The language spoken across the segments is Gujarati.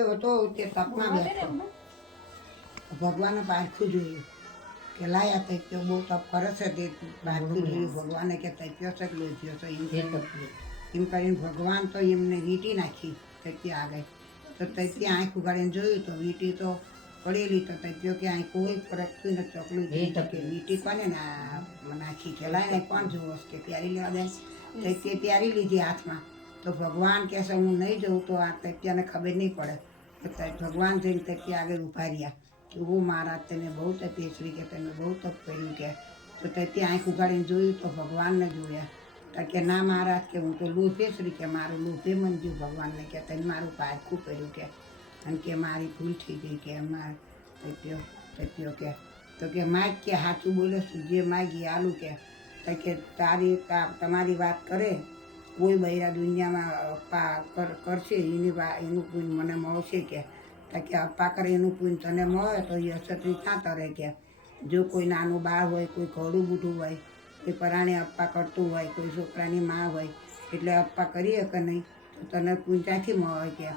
હતો તે તપમાં બેઠો ભગવાને પારખું જોયું કે લાયા તૈપ્યો બહુ તપ કરે છે તે પારખું જોયું. ભગવાને કે તૈપ્યો છે કે લોચ્યો છે? એમ કરીને. એમ કરીને ભગવાન તો એમને વીંટી નાખી તૈપી આગળ. તો તૈપી આંખ ઉગાડીને જોયું તો વીંટી તો પડેલી. તો તૈપ્યો કે આંખ કોઈ પરખતું ને ચોકલું જોયું કે વીંટી કોને નાખી? કે લાઈને કોણ જોવો કે પ્યારી લેવા દે તૈત્ય પ્યારી લીધી હાથમાં. તો ભગવાન કહે છે, હું નહીં જઉં તો આ તૈત્યને ખબર નહીં પડે. તો ભગવાન જઈને તૈત્ય આગળ ઊભા રહ્યા. કે હું મહારાજ તમે બહુ તપેશ્રી કે તમે બહુ તપ કર્યું કે, તો તૈત્ય આંખ ઉગાડીને જોયું તો ભગવાનને જોયા. તો કે, ના મહારાજ, કે, હું તો લોભેશ્રી કે, મારું લોભે મંજ્યું ભગવાનને. કે તમે મારું પારખું કર્યું કે, અને કે, મારી ભૂલ થઈ ગઈ. કે મારે તૈત્યો તૈત્યો કે, તો કે માગ કે સાચું બોલે જે માગી આલું. કે, તો કે, તારી તમારી વાત કરે કોઈ બૈરા દુનિયામાં અપ્પા કર- કરશે, એની વા એનું પુણ્ય મને મળશે કે. કે અપ્પા કરે એનું પુણ્ય તને મળે તો એ અસત્રી ક્યાં તરે કે? જો કોઈ નાનું બાળ હોય, કોઈ ઘોડું બૂઠું હોય કોઈ પરાણે અપ્પા કરતું હોય, કોઈ છોકરાની માં હોય, એટલે અપ્પા કરીએ કે નહીં? તો તને ક્યાંથી મળે કે?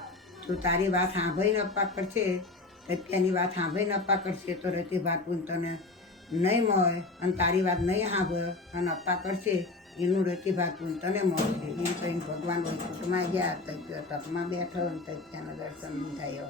જો તારી વાત સાંભળીને અપ્પા કરશે સત્યાની વાત સાંભળીને અપ્પા કરશે, તો રતી ભાત પુણ્ય તને નહીં મળે અને તારી વાત નહીં સાંભળે અને અપ્પા કરશે એનું ભાત પુણ્ય તને મળશે એમ કહીને ભગવાન વૈકુંઠમાં ગયા તો તપમાં બેઠો અને ત્યાંના દર્શન થાય.